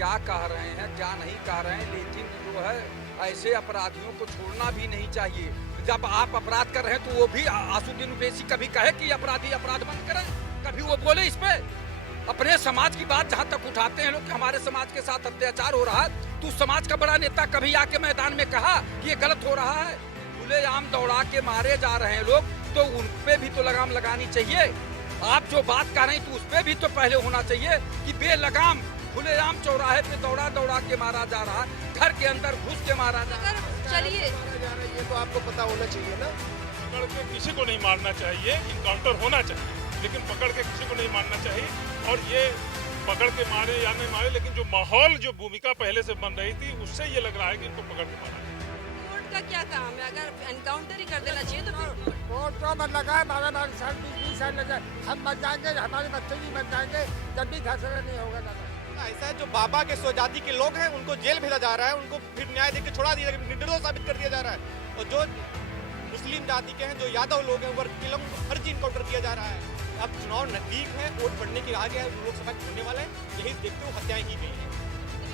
क्या कह रहे हैं क्या नहीं कह रहे हैं, लेकिन जो है ऐसे अपराधियों को छोड़ना भी नहीं चाहिए। जब आप अपराध कर रहे हैं तो वो भी आसुद्दीन ओवैसी कभी कहे कि अपराधी अपराध बंद करें, कभी वो बोले इस पे? अपने समाज की बात जहाँ तक उठाते हैं लोग कि हमारे समाज के साथ अत्याचार हो रहा है, तो समाज का बड़ा नेता कभी आके मैदान में कहा कि ये गलत हो रहा है? खुलेआम दौड़ा के मारे जा रहे हैं लोग, तो उन पे भी तो लगाम लगानी चाहिए। आप जो बात कर रहे हैं तो उस पे भी तो पहले होना चाहिए कि बेलगाम खुलेआम चौराहे पे दौड़ा दौड़ा के मारा जा रहा है, घर के अंदर घुस के मारा जा रहा है। चलिए, ये तो आपको पता होना चाहिए ना। पकड़ के किसी को नहीं मारना चाहिए, इनकाउंटर होना चाहिए, लेकिन पकड़ के किसी को नहीं मारना चाहिए। और ये पकड़ के मारे या नहीं मारे, लेकिन जो माहौल जो भूमिका पहले से बन रही थी उससे ये लग रहा है कि इनको पकड़ के मारा। कोर्ट का क्या काम है? अगर एनकाउंटर ही कर देना चाहिए तो फिर कोर्ट तो मत लगाए, 12 साल लगे, हम बच जाएंगे, हमारे बच्चे भी बच जाएंगे, जब भी फैसला नहीं होगा दादा। ऐसा है, जो बाबा के स्वजाति के लोग हैं उनको जेल भेजा जा रहा है, उनको फिर न्याय देकर छोड़ा दिया, निर्दोष साबित कर दिया जा रहा है। और जो मुस्लिम जाति के हैं, जो यादव लोग हैं, वर्ग के लोग फर्जी इनकाउंटर किया जा रहा है। अब चुनाव नजदीक है, वोट पड़ने के आगे है, लोकसभा के होने वाले हैं, यही देखते हुए हत्याएं की गई हैं।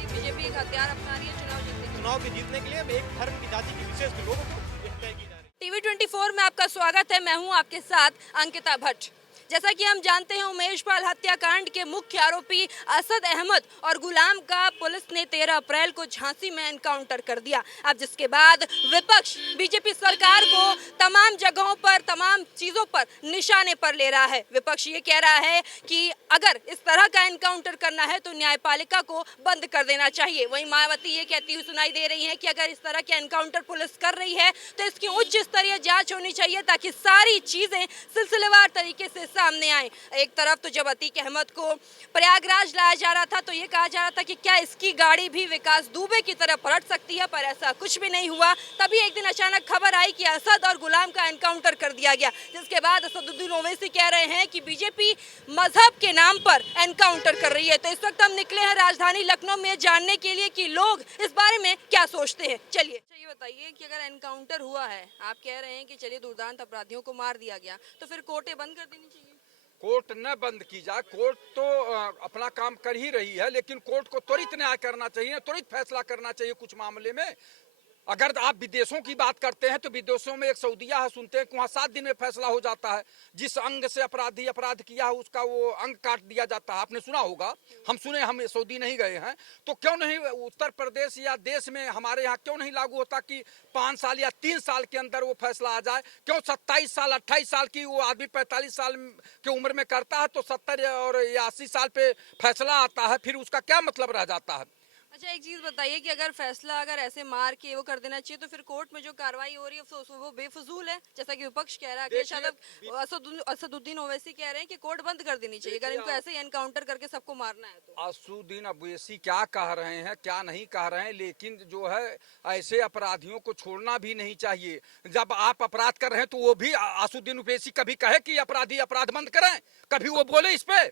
बीजेपी एक हथियार अपना रही है चुनाव जीतने के लिए। चुनाव के जीतने के लिए अब एक धर्म की जाति के विशेष लोगों को हत्या की जा रही है। टीवी 24 में आपका स्वागत है। मैं हूं आपके साथ अंकिता भट्ट। जैसा कि हम जानते हैं, उमेश पाल हत्याकांड के मुख्य आरोपी असद अहमद और गुलाम का पुलिस ने 13 अप्रैल को झांसी में एनकाउंटर कर दिया। अब जिसके बाद विपक्ष बीजेपी सरकार को तमाम जगहों पर, तमाम चीजों पर निशाने पर ले रहा है। विपक्ष ये कह रहा है कि अगर इस तरह का एनकाउंटर करना है तो न्यायपालिका को बंद कर देना चाहिए। वहीं मायावती ये कहती हुई सुनाई दे रही है कि अगर इस तरह के एनकाउंटर पुलिस कर रही है तो इसकी उच्च स्तरीय जांच होनी चाहिए, ताकि सारी चीजें सिलसिलेवार तरीके से सामने आए। एक तरफ तो जब अतीक अहमद को प्रयागराज लाया जा रहा था तो ये कहा जा रहा था कि क्या इसकी गाड़ी भी विकास दुबे की तरह पलट सकती है, पर ऐसा कुछ भी नहीं हुआ। तभी एक दिन अचानक खबर आई कि असद और गुलाम का एनकाउंटर कर दिया गया, जिसके बाद असदुद्दीन ओवैसी कह रहे हैं कि बीजेपी मजहब के नाम पर एनकाउंटर कर रही है। तो इस वक्त हम निकले हैं राजधानी लखनऊ में जानने के लिए कि लोग इस बारे में क्या सोचते हैं। चलिए, ये बताइए कि अगर एनकाउंटर हुआ है, आप कह रहे हैं कि चलिए दुर्दांत अपराधियों को मार दिया गया, तो फिर कोर्टें बंद कर देनी चाहिए? कोर्ट न बंद की जाए, कोर्ट तो अपना काम कर ही रही है, लेकिन कोर्ट को त्वरित न्याय करना चाहिए, त्वरित फैसला करना चाहिए कुछ मामले में। अगर आप विदेशों की बात करते हैं तो विदेशों में एक सऊदीया है, सुनते हैं कि वहाँ 7 दिन में फैसला हो जाता है। जिस अंग से अपराधी अपराध किया है उसका वो अंग काट दिया जाता है। आपने सुना होगा, हम सुने, हम सऊदी नहीं गए हैं, तो क्यों नहीं उत्तर प्रदेश या देश में हमारे यहाँ क्यों नहीं लागू होता कि 5 साल या 3 साल के अंदर वो फैसला आ जाए? क्यों 27 साल 28 साल की वो आदमी 45 साल की उम्र में करता है तो 70 और 80 साल पे फैसला आता है, फिर उसका क्या मतलब रह जाता है? अच्छा, एक चीज बताइए कि अगर फैसला अगर ऐसे मार के वो कर देना चाहिए तो फिर कोर्ट में जो कार्रवाई हो रही है वो बेफजूल है, जैसा कि विपक्ष कह रहा है। अखिलेश यादव, असदुद्दीन ओवैसी कह रहे हैं कि कोर्ट बंद कर देनी चाहिए अगर इनको ऐसे ही एनकाउंटर करके सबको मारना है तो। असदुद्दीन ओवैसी क्या कह रहे हैं क्या नहीं कह रहे हैं, लेकिन जो है ऐसे अपराधियों को छोड़ना भी नहीं चाहिए। जब आप अपराध कर रहे हैं तो वो भी असदुद्दीन ओवैसी कभी कहे कि अपराधी अपराध बंद करें, कभी वो बोले इस पे?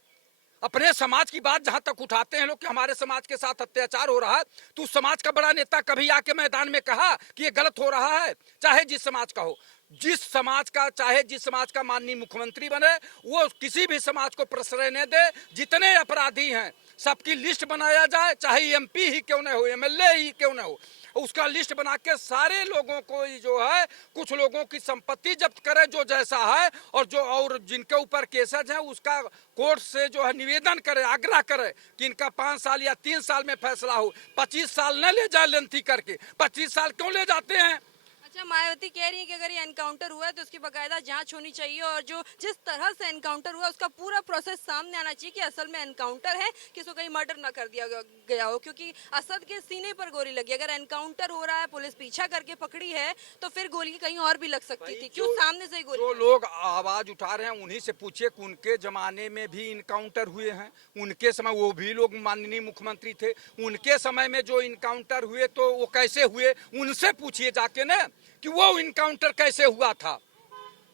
अपने समाज की बात जहां तक उठाते हैं लोग कि हमारे समाज के साथ अत्याचार हो रहा है, तो समाज का बड़ा नेता कभी आके मैदान में कहा कि ये गलत हो रहा है? चाहे जिस समाज का हो, जिस समाज का, चाहे जिस समाज का माननीय मुख्यमंत्री बने, वो किसी भी समाज को प्रश्रय न दे। जितने अपराधी हैं सबकी लिस्ट बनाया जाए, चाहे एमपी ही क्यों न हो, एमएलए ही क्यों न हो, उसका लिस्ट बना के सारे लोगों को जो है, कुछ लोगों की संपत्ति जब्त करे जो जैसा है, और जिनके ऊपर केसेज है उसका कोर्ट से जो है निवेदन करे, आग्रह करे कि इनका 5 साल या 3 साल में फैसला हो। 25 साल न ले जाए लेंथी करके। 25 साल क्यों ले जाते हैं? अच्छा, मायावती कह रही है कि अगर ये एनकाउंटर हुआ है तो उसकी बाकायदा जांच होनी चाहिए, और जो जिस तरह से एनकाउंटर हुआ उसका पूरा प्रोसेस सामने आना चाहिए कि असल में एनकाउंटर है, किसी को कहीं मर्डर ना कर दिया गया हो, क्योंकि असद के सीने पर गोली लगी। अगर एनकाउंटर हो रहा है, पुलिस पीछा करके पकड़ी है, तो फिर गोली कहीं और भी लग सकती थी। क्यों सामने से ही गोली? जो लोग आवाज उठा रहे हैं उन्हीं से पूछिए कि उनके जमाने में भी इनकाउंटर हुए हैं। उनके समय वो भी लोग माननीय मुख्यमंत्री थे, उनके समय में जो इनकाउंटर हुए तो वो कैसे हुए, उनसे पूछिए जाके ना कि वो इनकाउंटर कैसे हुआ था।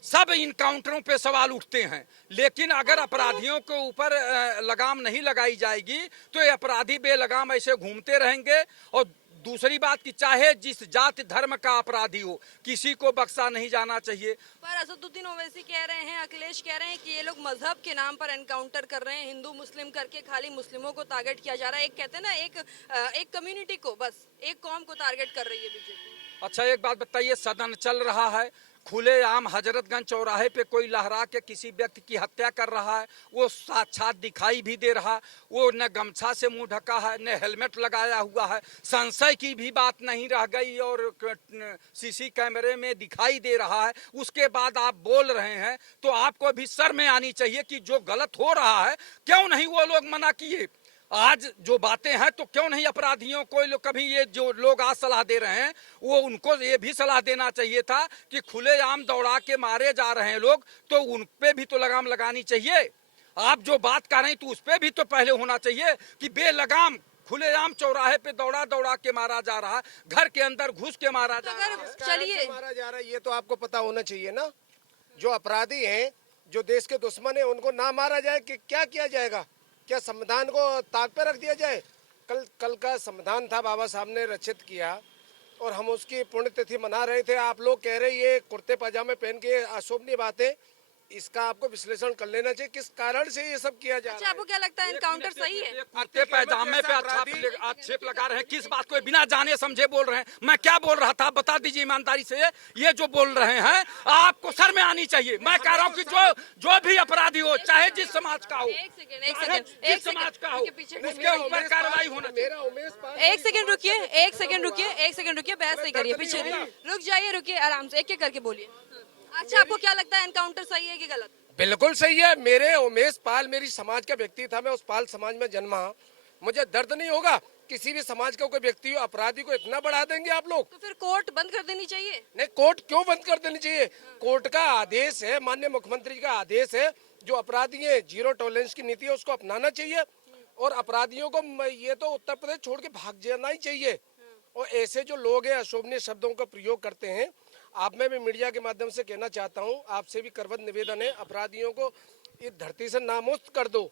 सब इनकाउंटरों पे सवाल उठते हैं, लेकिन अगर अपराधियों के ऊपर लगाम नहीं लगाई जाएगी तो ये अपराधी बेलगाम ऐसे घूमते रहेंगे और दूसरी बात कि चाहे जिस जाति धर्म का अपराधी हो, किसी को बख्शा नहीं जाना चाहिए। पर असदुद्दीन ओवैसी कह रहे हैं, अखिलेश कह रहे हैं कि ये लोग मजहब के नाम पर एनकाउंटर कर रहे हैं, हिंदू मुस्लिम करके खाली मुस्लिमों को टारगेट किया जा रहा है। एक कहते हैं ना, एक कम्युनिटी को, बस एक कौम को टारगेट कर रही है बीजेपी। अच्छा एक बात बताइए, सदन चल रहा है, खुलेआम हजरतगंज चौराहे पे कोई लहरा के किसी व्यक्ति की हत्या कर रहा है, वो साक्षात दिखाई भी दे रहा, वो न गमछा से मुंह ढका है न हेलमेट लगाया हुआ है, संशय की भी बात नहीं रह गई और सीसी कैमरे में दिखाई दे रहा है। उसके बाद आप बोल रहे हैं तो आपको भी शर्म में आनी चाहिए कि जो गलत हो रहा है क्यों नहीं वो लोग मना किए। आज जो बातें हैं तो क्यों नहीं अपराधियों को कभी, ये जो लोग आज सलाह दे रहे हैं वो उनको ये भी सलाह देना चाहिए था कि खुलेआम दौड़ा के मारे जा रहे हैं लोग, तो उन पे भी तो लगाम लगानी चाहिए। आप जो बात कर रहे हैं तो उस पे भी तो पहले होना चाहिए कि बेलगाम खुलेआम चौराहे पे दौड़ा दौड़ा के मारा जा रहा है, घर के अंदर घुस के मारा जा रहा है। चलिए, मारा जा रहा है, ये तो आपको पता होना चाहिए ना। जो अपराधी हैं, जो देश के दुश्मन हैं, उनको ना मारा जाए कि क्या किया जाएगा? क्या संविधान को ताक पे रख दिया जाए? कल का संविधान था, बाबा साहब ने रचित किया और हम उसकी पुण्यतिथि मना रहे थे। आप लोग कह रहे ये कुर्ते पजामे पहन के अशोभनीय बातें, इसका आपको विश्लेषण कर लेना चाहिए किस कारण से ये सब किया जा रहा है। आपको क्या लगता है एनकाउंटर सही है? कुर्ते पैजामे पे आक्षेप लगा रहे हैं, किस बात को बिना जाने समझे बोल रहे हैं। मैं क्या बोल रहा था बता दीजिए ईमानदारी से। ये जो बोल रहे हैं आपको शर्म में आनी चाहिए। मैं कह रहा हूँ कि जो भी अपराधी हो, चाहे जिस समाज का हो, जिस समाज का हो, उसके ऊपर कार्रवाई होना चाहिए। एक सेकंड रुकिए, बहस नहीं करिए, पीछे रुक जाइए, रुकिए आराम से, एक एक करके बोलिए। अच्छा, आपको क्या लगता है एनकाउंटर सही है कि गलत? बिल्कुल सही है। मेरे उमेश पाल मेरी समाज का व्यक्ति था, मैं उस पाल समाज में जन्मा। मुझे दर्द नहीं होगा किसी भी समाज का कोई व्यक्ति हो, अपराधी को इतना बढ़ा देंगे आप लोग? तो फिर कोर्ट बंद कर देनी चाहिए। नहीं, कोर्ट क्यों बंद कर देनी चाहिए? कोर्ट का आदेश है, माननीय मुख्यमंत्री का आदेश है, जो अपराधी है जीरो टॉलरेंस की नीति है उसको अपनाना चाहिए और अपराधियों को ये तो उत्तर प्रदेश छोड़ के भाग जाना ही चाहिए। और ऐसे जो लोग हैं अशोभनीय शब्दों का प्रयोग करते हैं, आप में भी मीडिया के माध्यम से कहना चाहता हूं, आपसे भी करवत निवेदन है, अपराधियों को इस धरती से नामुक्त कर दो।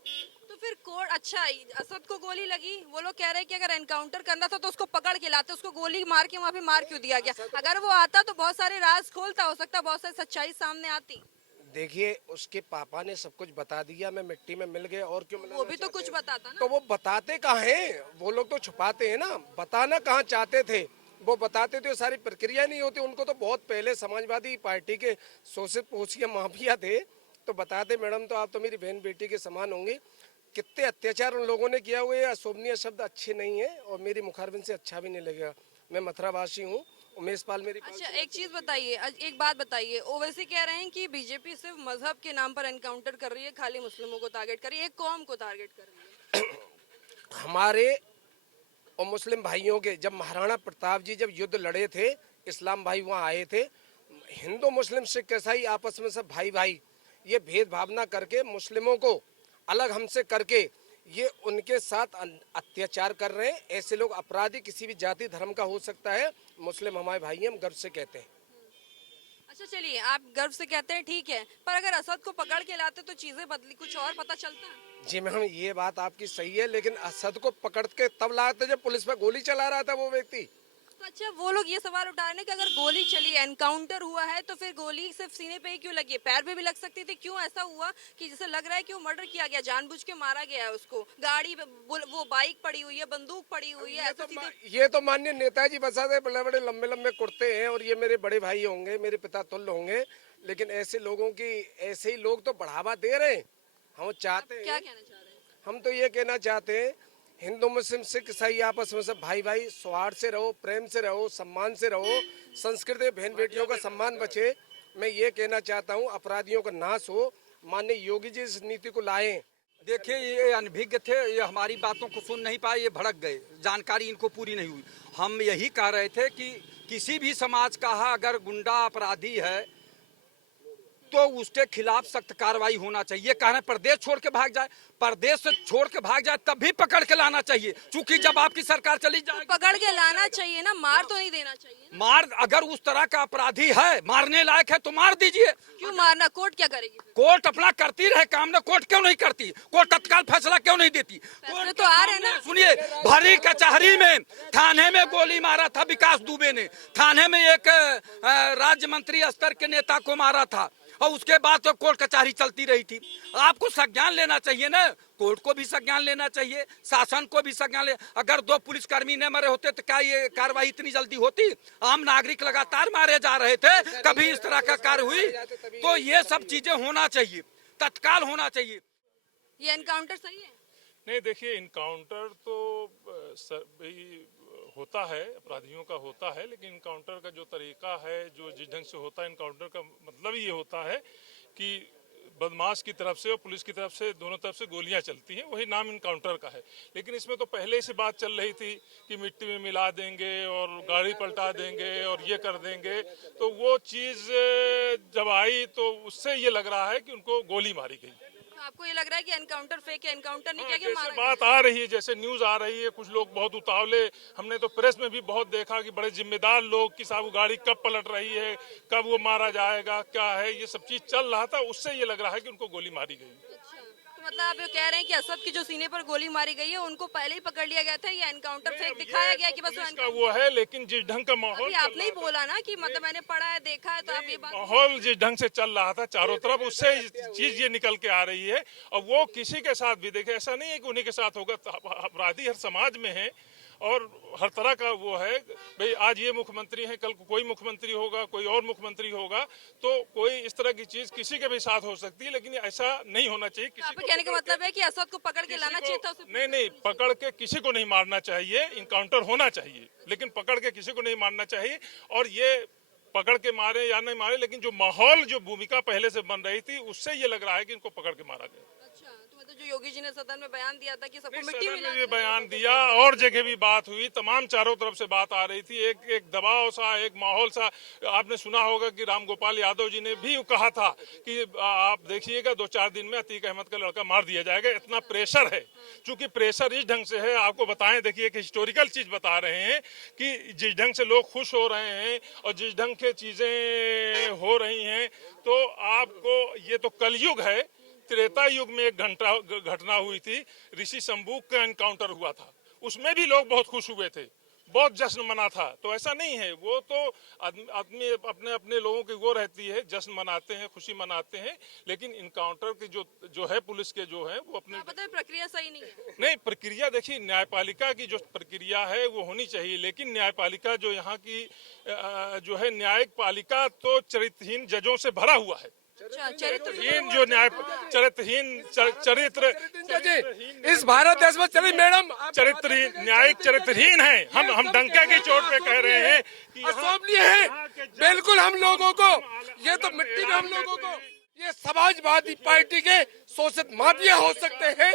तो फिर कोर्ट, अच्छा असद को गोली लगी, वो लोग कह रहे हैं कि अगर एनकाउंटर करना था तो उसको पकड़ के लाते, उसको गोली मार के वहाँ पे मार क्यों दिया गया? अगर वो आता तो बहुत सारे राज खोलता, हो सकता बहुत सारी सच्चाई सामने आती। देखिए, उसके पापा ने सब कुछ बता दिया, मैं मिट्टी में मिल गए और क्यों वो भी तो कुछ बताता ना। तो वो बताते कहाँ हैं? वो लोग तो छुपाते हैं ना। बताना कहाँ चाहते थे, वो बताते थे, सारी प्रक्रिया नहीं होती। उनको तो बहुत पहले समाजवादी पार्टी के शोषित पोषित माफिया थे तो बताते, मैडम तो आप तो मेरी बहन बेटी के समान होंगे। कितने अत्याचार उन लोगों ने किया हुआ है। अशोभनीय शब्द अच्छे नहीं है और मेरी मुखारबिन से अच्छा भी नहीं लगेगा। मैं मथुरावासी हूँ, उमेश पाल मेरी। अच्छा, एक चीज बताइए, एक बात बताइए, ओवैसी कह रहे हैं कि बीजेपी सिर्फ मजहब के नाम पर एनकाउंटर कर रही है, खाली मुस्लिमों को टारगेट कर रही है, एक कौम को टारगेट कर रही है। हमारे और मुस्लिम भाइयों के, जब महाराणा प्रताप जी जब युद्ध लड़े थे, इस्लाम भाई वहाँ आए थे, हिंदू मुस्लिम सिख ईसाई आपस में सब भाई भाई, ये भेदभाव ना करके मुस्लिमों को अलग हमसे करके ये उनके साथ अत्याचार कर रहे हैं। ऐसे लोग अपराधी किसी भी जाति धर्म का हो सकता है, मुस्लिम हमारे भाई हैं, हम गर्व से कहते हैं। अच्छा चलिए, आप गर्व से कहते हैं, ठीक है, पर अगर असद को पकड़ के लाते तो चीजें बदली, कुछ और पता चलता। जी मैम, ये बात आपकी सही है, लेकिन असद को पकड़ के तब लाते जब पुलिस पर गोली चला रहा था वो व्यक्ति। तो अच्छा, वो लोग ये सवाल उठा रहे हैं कि अगर गोली चली, एनकाउंटर हुआ है, तो फिर गोली सिर्फ सीने पे ही क्यों लगी है? पैर पे भी लग सकती थी। क्यों ऐसा हुआ कि जैसे लग रहा है कि वो मर्डर किया गया, जानबूझ के मारा गया है उसको? गाड़ी, वो बाइक पड़ी हुई है, बंदूक पड़ी हुई है, ये तो माननीय नेताजी बसाते बड़े बड़े लंबे लंबे कुर्ते हैं और ये मेरे बड़े भाई होंगे, मेरे पिता तुल्य होंगे, लेकिन ऐसे लोगों की, ऐसे ही लोग तो बढ़ावा दे रहे हैं। हम चाहते हैं, क्या कहना चाह रहे हैं? हम तो ये कहना चाहते हैं, हिंदू मुस्लिम सिख ईसाई आपस में सब भाई भाई, सौहार्द से रहो, प्रेम से रहो, सम्मान से रहो, संस्कृति बहन बेटियों का सम्मान बचे। मैं ये कहना चाहता हूँ, अपराधियों का नाश हो। माननीय योगी जी इस नीति को लाए। देखिए, ये अनभिज्ञ थे, ये हमारी बातों को सुन नहीं पाए, ये भड़क गए, जानकारी इनको पूरी नहीं हुई। हम यही कह रहे थे कि किसी भी समाज का अगर गुंडा अपराधी है तो उसके खिलाफ सख्त कार्रवाई होना चाहिए। कह रहे हैं प्रदेश छोड़ के भाग जाए, प्रदेश से छोड़ के भाग जाए तब भी पकड़ के लाना चाहिए, क्योंकि जब आपकी सरकार चली जाए पकड़ के लाना चाहिए ना, मार तो नहीं देना चाहिए ना। मार, अगर उस तरह का अपराधी है, मारने लायक है तो मार दीजिए। क्यों मारना, कोर्ट क्या करेगी? कोर्ट अपना करती रहे काम ना, कोर्ट क्यों नहीं करती? कोर्ट तत्काल फैसला क्यों नहीं देती? फैसले तो आ रहे हैं ना। सुनिए, भरी कचहरी में थाने में गोली मारा था विकास दुबे ने, थाने में एक राज्य मंत्री स्तर के नेता को मारा था, और उसके बाद तो कोर्ट कचहरी चलती रही थी। आपको संज्ञान लेना चाहिए ना, कोर्ट को भी संज्ञान लेना चाहिए, शासन को भी संज्ञान ले। अगर 2 पुलिसकर्मी न मरे होते तो क्या ये कार्रवाई इतनी जल्दी होती? आम नागरिक लगातार मारे जा रहे थे, कभी इस तरह का कार्य हुई? तो ये सब चीजें होना चाहिए, तत्काल होना चाहिए। ये एनकाउंटर सही है? नहीं, देखिए इनकाउंटर तो भाई होता है, अपराधियों का होता है, लेकिन इनकाउंटर का जो तरीका है, जो जिस ढंग से होता है, इनकाउंटर का मतलब ये होता है कि बदमाश की तरफ से और पुलिस की तरफ से, दोनों तरफ से गोलियां चलती हैं, वही नाम इनकाउंटर का है। लेकिन इसमें तो पहले से बात चल रही थी कि मिट्टी में मिला देंगे और गाड़ी पलटा देंगे और ये कर देंगे, तो वो चीज़ जब आई तो उससे ये लग रहा है कि उनको गोली मारी गई। तो आपको ये लग रहा है कि एनकाउंटर फेक है, एनकाउंटर नहीं किया, जैसे मारा बात आ रही है, जैसे न्यूज आ रही है, कुछ लोग बहुत उतावले, हमने तो प्रेस में भी बहुत देखा कि बड़े जिम्मेदार लोग कि साहब गाड़ी कब पलट रही है, कब वो मारा जाएगा, क्या है, ये सब चीज चल रहा था, उससे ये लग रहा है कि उनको गोली मारी गई। अच्छा, तो मतलब आप ये कह रहे हैं कि असद की जो सीने पर गोली मारी गई है उनको पहले ही पकड़ लिया गया था, ये एनकाउंटर फेक दिखाया गया कि बस पुलिस का वो है, लेकिन जिस ढंग का माहौल अभी आपने ही बोला ना कि मतलब मैंने पढ़ा है, देखा है, तो आप ये बात माहौल जिस ढंग से चल रहा था चारों तरफ, उससे चीज ये निकल के आ रही है। और वो किसी के साथ भी देखे, ऐसा नहीं है कि उन्हीं के साथ होगा, अपराधी हर समाज में है और हर तरह का वो है। भाई आज ये मुख्यमंत्री है, कल कोई मुख्यमंत्री होगा, कोई और मुख्यमंत्री होगा, तो कोई इस तरह की चीज किसी के भी साथ हो सकती है, लेकिन ऐसा नहीं होना चाहिए। किसी आपके कहने का मतलब है कि असद को पकड़ के लाना चाहिए था उसे? नहीं, पकड़ के किसी को नहीं मारना चाहिए, इनकाउंटर होना चाहिए, लेकिन पकड़ के किसी को नहीं मारना चाहिए। और ये पकड़ के मारे या नहीं मारे, लेकिन जो माहौल, जो भूमिका पहले से बन रही थी, उससे ये लग रहा है कि इनको पकड़ के मारा गया। अच्छा, तो मतलब जो योगी जी ने सदन में बयान दिया था कि सबको मिट्टी सदन मिला में भी बयान दिया और जगह भी बात हुई, तमाम चारों तरफ से बात आ रही थी, एक दबाव सा, एक माहौल सा। आपने सुना होगा कि रामगोपाल यादव जी ने भी कहा था कि आप देखिएगा 2-4 दिन में अतीक अहमद का लड़का मार दिया जाएगा, इतना प्रेशर है। चूंकि प्रेशर इस ढंग से है, आपको बताएं, देखिए एक हिस्टोरिकल चीज बता रहे हैं कि जिस ढंग से लोग खुश हो रहे हैं और जिस ढंग के चीजें हो रही हैं, तो आपको ये तो कलयुग है। त्रेता युग में एक घटना हुई थी, ऋषि शंभू का एनकाउंटर हुआ था, उसमें भी लोग बहुत खुश हुए थे, बहुत जश्न मना था। तो ऐसा नहीं है, वो तो आदमी अपने अपने लोगों की वो रहती है, जश्न मनाते हैं, खुशी मनाते हैं, लेकिन इनकाउंटर की जो है पुलिस के जो है वो अपने पता है प्रक्रिया सही नहीं है। नहीं, प्रक्रिया देखिए, न्यायपालिका की जो प्रक्रिया है वो होनी चाहिए, लेकिन न्यायपालिका जो यहाँ की जो है न्यायिक पालिका तो चरित्रहीन जजों से भरा हुआ है। चरित्रहीन जो न्याय, चरित्र इस भारत देश में चली मैडम, चरित्रहीन, न्यायिक चरित्रहीन है। हम डंके की चोट पे कह रहे हैं कि असंभलीय है बिल्कुल हम लोगों को, ये तो मिट्टी में हम लोगों को, ये समाजवादी पार्टी के शोषित माफिया हो सकते हैं।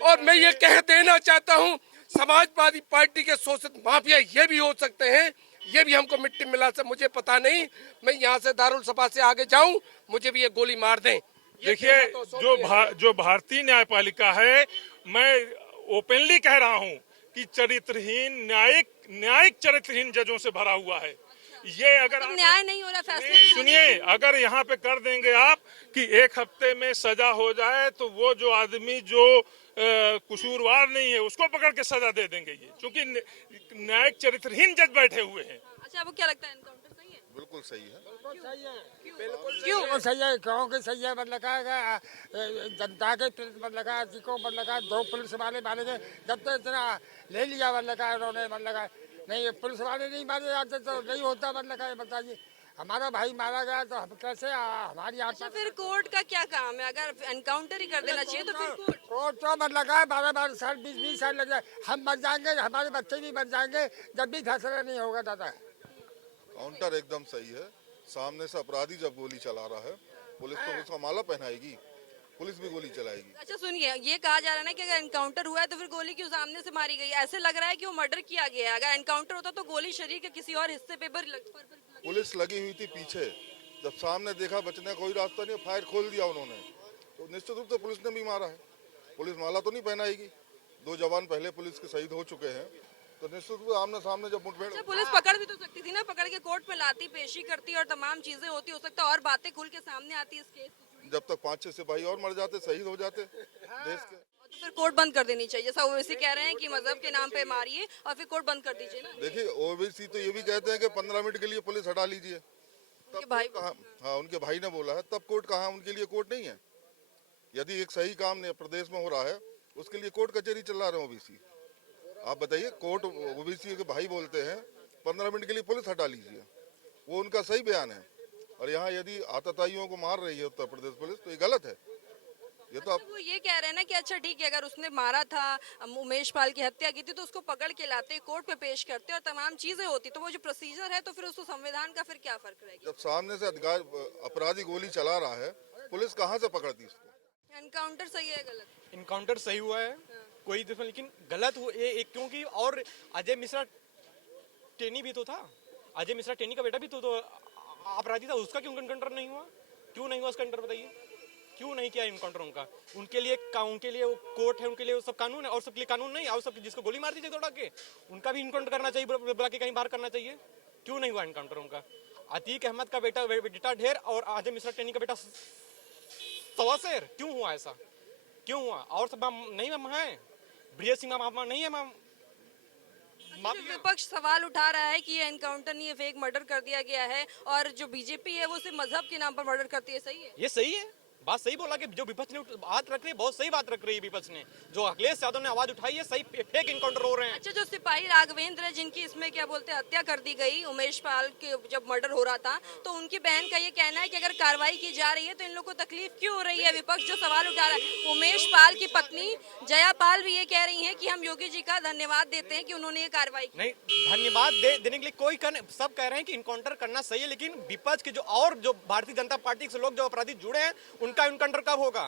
और मैं ये कह देना चाहता हूँ, समाजवादी पार्टी के शोषित माफिया ये भी हो सकते हैं, ये भी हमको मिट्टी मिला से मुझे पता नहीं, मैं यहाँ से दारुल सभा से आगे जाऊं, मुझे भी ये गोली मार दें। देखिए, जो भारतीय न्यायपालिका है, मैं ओपनली कह रहा हूँ कि चरित्रहीन, न्यायिक चरित्रहीन जजों से भरा हुआ है। ये अगर न्याय नहीं हो रहा, फैसले सुनिए, अगर यहाँ पे कर देंगे आप कि 1 हफ्ते में सजा हो जाए, तो वो जो आदमी जो कसूरवार नहीं है उसको पकड़ के सजा दे देंगे, ये क्योंकि न्यायिक चरित्रहीन जज बैठे हुए हैं। अच्छा, आपको क्या लगता है एनकाउंटर सही है? बिल्कुल सही है, क्यों सही है, गाँव के सही है, मतलब जनता के मतलब को मतलब 2 पुलिस वाले मारे गए, जब तक इतना ले लिया मतलब उन्होंने मतलब नहीं, पुलिस वाले नहीं मारे जाते तो नहीं होता मतलब बताइए, हमारा भाई मारा गया तो हम कैसे हमारी अच्छा, फिर कोर्ट का क्या काम है? अगर एनकाउंटर ही कर देना चाहिए तो फिर कोर्ट तो मतलब 12 साल 20 साल लग जाए, हम मर जाएंगे, हमारे बच्चे भी मर जाएंगे, जब भी फैसला नहीं होगा दादा। काउंटर एकदम सही है। सामने से अपराधी जब गोली चला रहा है, पुलिस तो उसका माला पहनाएगी, पुलिस भी गोली चलाएगी। अच्छा सुनिए, ये कहा जा रहा है ना कि अगर एनकाउंटर हुआ है तो फिर गोली क्यों सामने से मारी गई? ऐसे लग रहा है कि वो मर्डर किया गया है। अगर एनकाउंटर होता तो गोली शरीर के किसी और हिस्से पे पुलिस लगी हुई थी पीछे, जब सामने देखा बचने का कोई रास्ता नहीं, फायर खोल दिया उन्होंने, तो निश्चित रूप से पुलिस ने भी मारा है। पुलिस माला तो नहीं पहनाएगी, 2 जवान पहले पुलिस के शहीद हो चुके हैं, तो निश्चित रूप से आमने सामने जब मुठभेड़। अच्छा, पुलिस पकड़ भी तो सकती थी ना, पकड़ के कोर्ट में लाती, पेशी करती और तमाम चीजें होती, हो सकता है और बातें खुल के सामने आती इस केस से जुड़ी। जब तक 5-6 सिपाही और मर जाते, शहीद हो जाते देश के। तो फिर कोर्ट बंद कर देनी चाहिए, जैसा ओवैसी कह रहे हैं कि मजहब के नाम पे मारिए और फिर कोर्ट बंद कर दीजिए ना। देखिए ओवैसी तो ये भी कहते हैं कि 15 मिनट के लिए पुलिस हटा लीजिए, उनके भाई कहा, हाँ उनके भाई ने बोला है, तब कोर्ट कहाँ, उनके लिए कोर्ट नहीं है। यदि एक सही काम ने प्रदेश में हो रहा है, उसके लिए कोर्ट कचहरी चला रहे हैं ओबीसी। आप बताइए, कोर्ट ओबीसी के भाई बोलते हैं 15 मिनट के लिए पुलिस हटा लीजिए, वो उनका सही बयान है। और यहाँ यदि आतताइयों को मार रही है उत्तर प्रदेश पुलिस, तो ये गलत है। ये तो वो ये कह रहे हैं ना कि अच्छा ठीक है, अगर उसने मारा था, उमेश पाल की हत्या की थी, तो उसको पकड़ के लाते, कोर्ट पे पेश करते और तमाम चीजें होती, तो वो जो प्रोसीजर है तो फिर उसको संविधान का फिर क्या फर्क रहेगा? जब सामने से अपराधी गोली चला रहा है, पुलिस कहाँ से पकड़ती इसको? एनकाउंटर सही है गलत? इनकाउंटर सही हुआ है, कोई दिक्कत, लेकिन गलत हुआ ये क्योंकि, और अजय मिश्रा टेनी भी तो था, अजय मिश्रा टेनी का बेटा भी तो अपराधी था, उसका क्यों इनकाउंटर नहीं हुआ? क्यों नहीं हुआ उसका इनकाउंटर, बताइए क्यों नहीं किया इनकाउंटर उनका? उनके लिए वो कोर्ट है, उनके लिए वो सब कानून है, और सबके लिए कानून नहीं, और सब जिसको गोली मार दीजिए दौड़ा के, उनका भी इनकाउंटर करना चाहिए, बुला के कहीं बाहर करना चाहिए। क्यों नहीं हुआ इनकाउंटर उनका? अतीक अहमद का बेटा ढेर और अजय मिश्रा टेनी का बेटा सवासेर, क्यों हुआ ऐसा? क्यों हुआ? और सब नहीं है, ब्रिजेश सिंह मामा नहीं है, विपक्ष सवाल उठा रहा है कि ये एनकाउंटर नहीं है, फेक मर्डर कर दिया गया है, और जो बीजेपी है वो सिर्फ मजहब के नाम पर मर्डर करती है, सही है? ये सही है, बात सही बोला कि जो विपक्ष ने बात रख रही है, बहुत सही बात रख रही है विपक्ष ने, जो अखिलेश यादव ने आवाज उठाई है, सही फेक इनकाउंटर हो रहे हैं। अच्छा, जो सिपाही राघवेंद्र है जिनकी इसमें क्या बोलते हैं हत्या कर दी गई, उमेश पाल के जब मर्डर हो रहा था, तो उनकी बहन का ये कहना है कि अगर कार्रवाई की जा रही है तो इन लोगों को तकलीफ क्यों हो रही है? विपक्ष जो सवाल उठा रहा है, उमेश पाल की पत्नी जया पाल भी ये कह रही है कि हम योगी जी का धन्यवाद देते हैं कि उन्होंने ये कार्रवाई की। नहीं, धन्यवाद देने के लिए कोई सब कह रहे हैं कि इनकाउंटर करना सही है, लेकिन विपक्ष के जो भारतीय जनता पार्टी से लोग जो अपराधी जुड़े हैं, उनका इनकाउंटर कब होगा?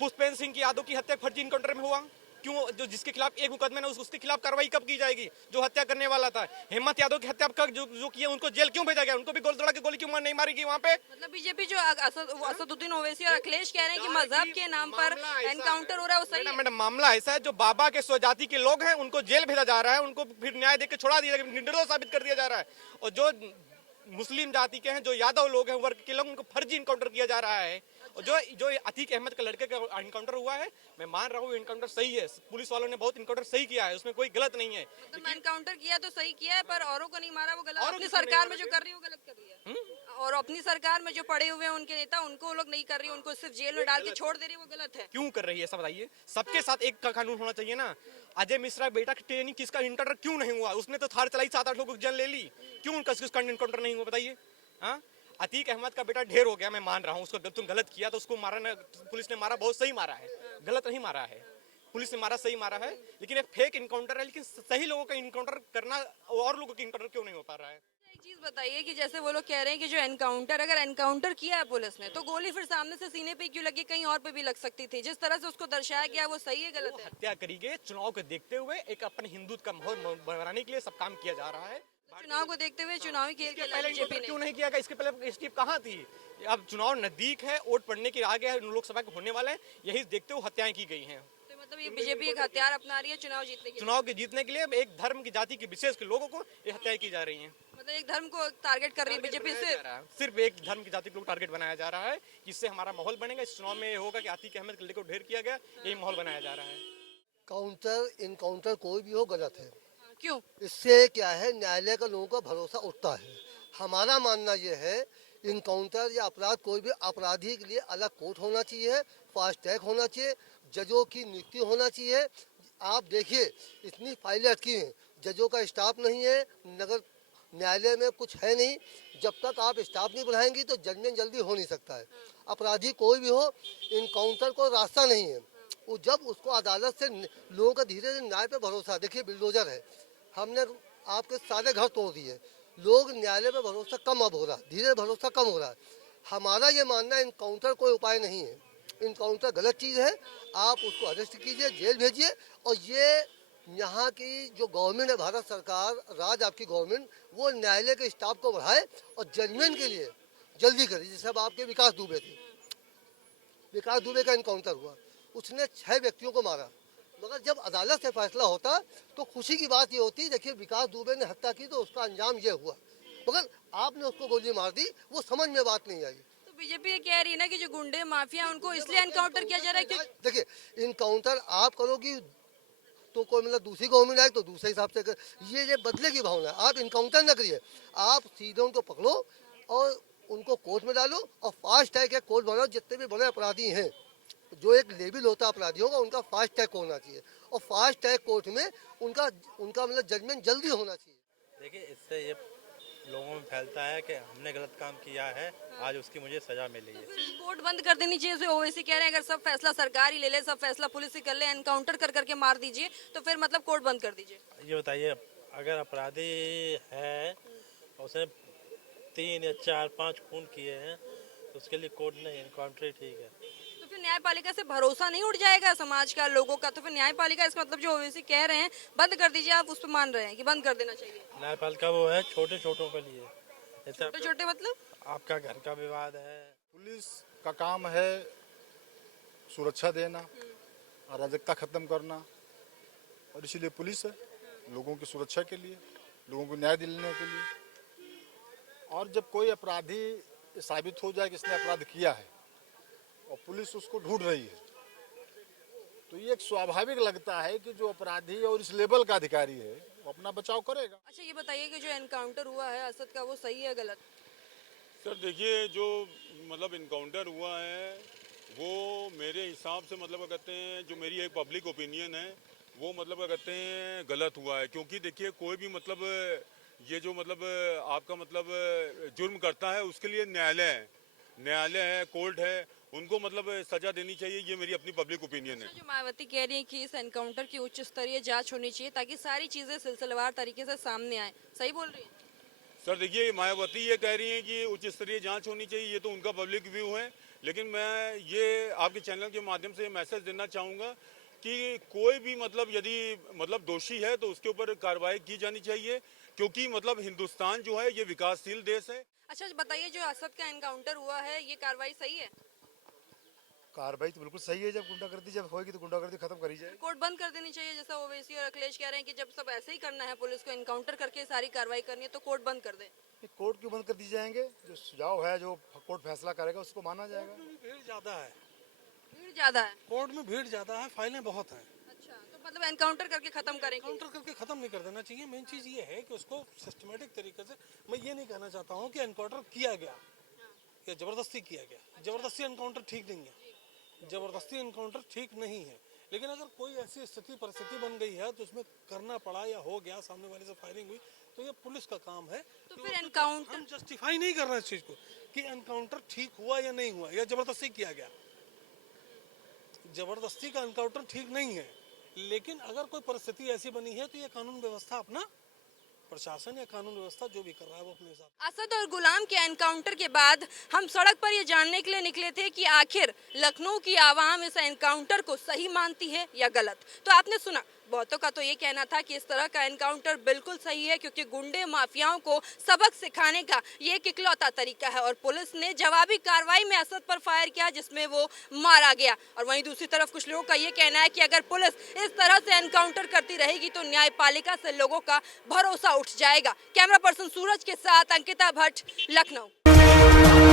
पुष्पेंद्र सिंह की यादव की हत्या फर्जी इनकाउंटर में हुआ क्यों? जो जिसके खिलाफ एक मुकदमे है उसके खिलाफ कार्रवाई कब की जाएगी? जो हत्या करने वाला था, हेमंत यादव की हत्या जो किया, उनको जेल क्यों भेजा गया? उनको भी गोली दौड़ा के गोली क्यों नहीं मारी गई वहाँ पे? मतलब बीजेपी जो असदुद्दीन ओवैसी और अखिलेश कह रहे हैं कि मजहब के नाम पर एनकाउंटर हो रहा है, वो सही है? मैडम, मामला ऐसा है, जो बाबा के स्वजाति के लोग हैं उनको जेल भेजा जा रहा है, उनको फिर न्याय देकर छोड़ा दिया, निर्दोष साबित कर दिया जा रहा है, और जो मुस्लिम जाति के हैं, जो यादव लोग हैं, वर्ग के लोग, उनको फर्जी इनकाउंटर किया जा रहा है। और जो अतीक अहमद के लड़के का इनकाउंटर हुआ है, मैं मान रहा हूँ इनकाउंटर सही है, पुलिस वालों ने बहुत इनकाउंटर सही किया है, उसमें कोई गलत नहीं है। मतलब एनकाउंटर किया तो सही किया है, पर औरों को नहीं मारा, वो गलत। अपनी सरकार में जो कर रही है वो गलत कर रही है, और अपनी सरकार में जो पड़े हुए हैं उनके नेता, उनको लोग नहीं कर रही, उनको सिर्फ जेल में डाल के छोड़ दे रही है, वो गलत है। क्यों कर रही है, सब बताइए। सबके साथ एक का कानून होना चाहिए ना। अजय मिश्रा बेटा की ट्रेनिंग किसका इनकाउंटर क्यों नहीं हुआ? उसने तो थार चलाई, 7-8 लोगों की जान ले ली, क्यों उनका इनकाउंटर नहीं हुआ, बताइए। हाँ, अतीक अहमद का बेटा ढेर हो गया, मैं मान रहा हूँ, उसको तुम गलत किया तो उसको मारा, पुलिस ने मारा, बहुत सही मारा है, गलत नहीं मारा है, पुलिस ने मारा, सही मारा है, लेकिन एक फेक इनकाउंटर है। लेकिन सही लोगों का इनकाउंटर करना, और लोगों का इनकाउंटर क्यों नहीं हो पा रहा है? एक चीज बताइए कि जैसे वो लोग कह रहे हैं कि जो एनकाउंटर, अगर एनकाउंटर किया है पुलिस ने, तो गोली फिर सामने से सीने पे क्यों लगी? कहीं और पे भी लग सकती थी। जिस तरह से उसको दर्शाया गया वो सही है गलत है? हत्या करी गई, चुनाव को देखते हुए एक अपने हिंदुत्व का माहौल बनाने के लिए सब काम किया जा रहा है। चुनाव को देखते हुए चुनावी खेल खेला बीजेपी ने क्यों नहीं किया? इसके पहले स्टेप कहाँ थी? अब चुनाव नजदीक है, वोट पड़ने के आगे है, लोकसभा के होने वाले हैं, यही देखते हुए हत्याएं की गई हैं। तो मतलब ये बीजेपी एक हथियार अपना रही है चुनाव जीतने के लिए एक धर्म की जाति की विशेष के लोगों को ये हत्याएं की जा रही हैं। मतलब एक धर्म को टारगेट कर रही है बीजेपी, सिर्फ एक धर्म की जाति को टारगेट बनाया जा रहा है, जिससे हमारा माहौल बनेगा। इस चुनाव में होगा कि अतीक अहमद के को ढेर किया गया, यही माहौल बनाया जा रहा है। काउंटर इनकाउंटर कोई भी हो गलत है। क्यों? इससे क्या है, न्यायालय का लोगों का भरोसा उठता है। हमारा मानना यह है, इनकाउंटर या अपराध, कोई भी अपराधी के लिए अलग कोर्ट होना चाहिए, फास्ट ट्रैक होना चाहिए, जजों की नियुक्ति होना चाहिए। आप देखिए, इतनी फाइलें अटकी हैं, जजों का स्टाफ नहीं है, नगर न्यायालय में कुछ है नहीं। जब तक आप स्टाफ नहीं बढ़ाएंगी तो जजमेंट जल्दी हो नहीं सकता है। अपराधी कोई भी हो, इनकाउंटर को रास्ता नहीं है। वो जब उसको अदालत से लोगों का धीरे धीरे न्याय पे भरोसा, देखिए बिल्डोजर है, हमने आपके सारे घर तोड़ दिए, लोग न्यायालय पे भरोसा कम अब हो रहा है, धीरे भरोसा कम हो रहा है। हमारा ये मानना है इनकाउंटर कोई उपाय नहीं है, इनकाउंटर गलत चीज़ है। आप उसको अरेस्ट कीजिए, जेल भेजिए। और ये यहाँ की जो गवर्नमेंट है, भारत सरकार, राज आपकी गवर्नमेंट, वो न्यायालय के स्टाफ को बढ़ाए और जजमेंट के लिए जल्दी करिए। जैसे अब आपके विकास दुबे थे, विकास दुबे का इनकाउंटर हुआ, उसने 6 व्यक्तियों को मारा, मगर जब अदालत से फैसला होता तो खुशी की बात ये होती, देखिए विकास दुबे ने हत्या की तो उसका अंजाम ये हुआ, मगर आपने उसको गोली मार दी, वो समझ में बात नहीं आई। तो बीजेपी ये कह रही है ना कि जो गुंडे माफिया उनको इसलिए एनकाउंटर किया जा रहा है क्योंकि देखिए इनकाउंटर आप करोगी तो कोई मतलब दूसरी गवर्नमेंट आए तो दूसरे हिसाब से कर, ये बदले की भावना है। आप इनकाउंटर न करिए, आप सीधे उनको पकड़ो और उनको कोर्ट में डालो और फास्ट ट्रैक एक कोर्ट बनाओ। जितने भी बड़े अपराधी हैं, जो एक लेवल होता है अपराधियों का, उनका फास्ट ट्रैक होना चाहिए और फास्ट ट्रैक कोर्ट में उनका मतलब जजमेंट जल्दी होना चाहिए। देखिए इससे ये लोगों में फैलता है कि हमने गलत काम किया है, आज उसकी मुझे सजा मिली है। कोर्ट बंद कर देनी चाहिए। जैसे ओवैसी कह रहे हैं अगर सब फैसला सरकार ही ले ले, सब फैसला पुलिस ही कर ले, एनकाउंटर कर करके मार दीजिए, तो फिर मतलब कोर्ट बंद कर दीजिए। ये बताइए, अगर अपराधी है और उसने 3 या 4, 5 खून किए हैं तो उसके लिए कोर्ट नहीं, एनकाउंटर ठीक है। तो फिर न्यायपालिका से भरोसा नहीं उठ जाएगा समाज का, लोगों का? तो फिर न्यायपालिका, इसका मतलब जो ओवैसी कह रहे हैं बंद कर दीजिए, आप उस पर मान रहे हैं कि बंद कर देना चाहिए? न्यायपालिका वो है छोटे छोटों के लिए, जैसे छोटे छोटे मतलब आपका घर का विवाद है। पुलिस का काम है सुरक्षा देना, अराजकता खत्म करना, और इसीलिए पुलिस है लोगों की सुरक्षा के लिए, लोगों को न्याय दिलाने के लिए। और जब कोई अपराधी साबित हो जाए कि इसने अपराध किया है और पुलिस उसको ढूंढ रही है, तो ये एक स्वाभाविक लगता है कि जो अपराधी और इस लेवल का अधिकारी है वो अपना बचाव करेगा। अच्छा ये बताइए कि जो एनकाउंटर हुआ है असद का, वो सही है गलत? सर देखिए, जो मतलब इनकाउंटर हुआ है वो मेरे हिसाब से मतलब क्या कहते हैं, जो मेरी एक पब्लिक ओपिनियन है वो मतलब क्या कहते हैं गलत हुआ है। क्योंकि देखिए कोई भी मतलब ये जो मतलब आपका मतलब जुर्म करता है उसके लिए न्यायालय है, कोर्ट है, उनको मतलब सजा देनी चाहिए। ये मेरी अपनी पब्लिक ओपिनियन है। जो मायावती कह रही है कि इस एनकाउंटर की उच्च स्तरीय जांच होनी चाहिए ताकि सारी चीजें सिलसिलेवार तरीके से सामने आए, सही बोल रही है? सर देखिए, मायावती ये कह रही हैं कि उच्च स्तरीय जांच होनी चाहिए, ये तो उनका पब्लिक व्यू है, लेकिन मैं ये आपके चैनल के माध्यम से मैसेज देना चाहूँगा कि कोई भी मतलब यदि मतलब दोषी है तो उसके ऊपर कार्रवाई की जानी चाहिए, क्योंकि मतलब हिंदुस्तान जो है ये विकासशील देश है। अच्छा बताइए, जो असद का एनकाउंटर हुआ है ये कार्रवाई सही है? कार्रवाई तो बिल्कुल सही है, जब गुंडागर्दी जब होगी तो गुंडागर्दी खत्म करी जाए। कोर्ट बंद कर देनी चाहिए, जैसा ओवैसी और अखिलेश कह रहे हैं कि जब सब ऐसे ही करना है, पुलिस को एनकाउंटर करके सारी कार्रवाई करनी है तो कोर्ट बंद कर दे। कोर्ट क्यों बंद कर दी जाएंगे? जो सुझाव है, जो कोर्ट फैसला करेगा उसको माना जाएगा। भीड़ ज्यादा है, भीड़ ज्यादा है कोर्ट में भीड़ ज्यादा है, फाइलें बहुत हैं। अच्छा, तो मतलब एनकाउंटर करके खत्म करेंगे? काउंटर करके खत्म नहीं कर देना चाहिए। मेन चीज ये है कि उसको सिस्टमेटिक तरीके से, मैं ये नहीं कहना चाहता हूँ कि एनकाउंटर किया गया या जबरदस्ती किया गया। जबरदस्ती एनकाउंटर ठीक नहीं है, जबरदस्ती एनकाउंटर ठीक नहीं है, लेकिन अगर कोई ऐसी स्थिति परिस्थिति बन गई है तो उसमें करना पड़ा या हो गया, सामने वाले से फायरिंग हुई, तो ये पुलिस का काम है। तो फिर एनकाउंटर हम जस्टिफाई नहीं कर रहे इस चीज को कि एनकाउंटर ठीक हुआ या नहीं हुआ या जबरदस्ती किया गया। जबरदस्ती का एनकाउंटर ठीक नहीं है, लेकिन अगर कोई परिस्थिति ऐसी बनी है तो ये कानून व्यवस्था अपना, प्रशासन या कानून व्यवस्था जो भी कर रहा है वो अपने हिसाब। असद और गुलाम के एनकाउंटर के बाद हम सड़क पर ये जानने के लिए निकले थे कि आखिर लखनऊ की आवाम इस एनकाउंटर को सही मानती है या गलत। तो आपने सुना, बहुतों का तो ये कहना था कि इस तरह का एनकाउंटर बिल्कुल सही है क्योंकि गुंडे माफियाओं को सबक सिखाने का ये एक इकलौता तरीका है। और पुलिस ने जवाबी कार्रवाई में असद पर फायर किया जिसमें वो मारा गया। और वहीं दूसरी तरफ कुछ लोगों का ये कहना है कि अगर पुलिस इस तरह से एनकाउंटर करती रहेगी तो न्यायपालिका से लोगों का भरोसा उठ जाएगा। कैमरा पर्सन सूरज के साथ अंकिता भट्ट, लखनऊ।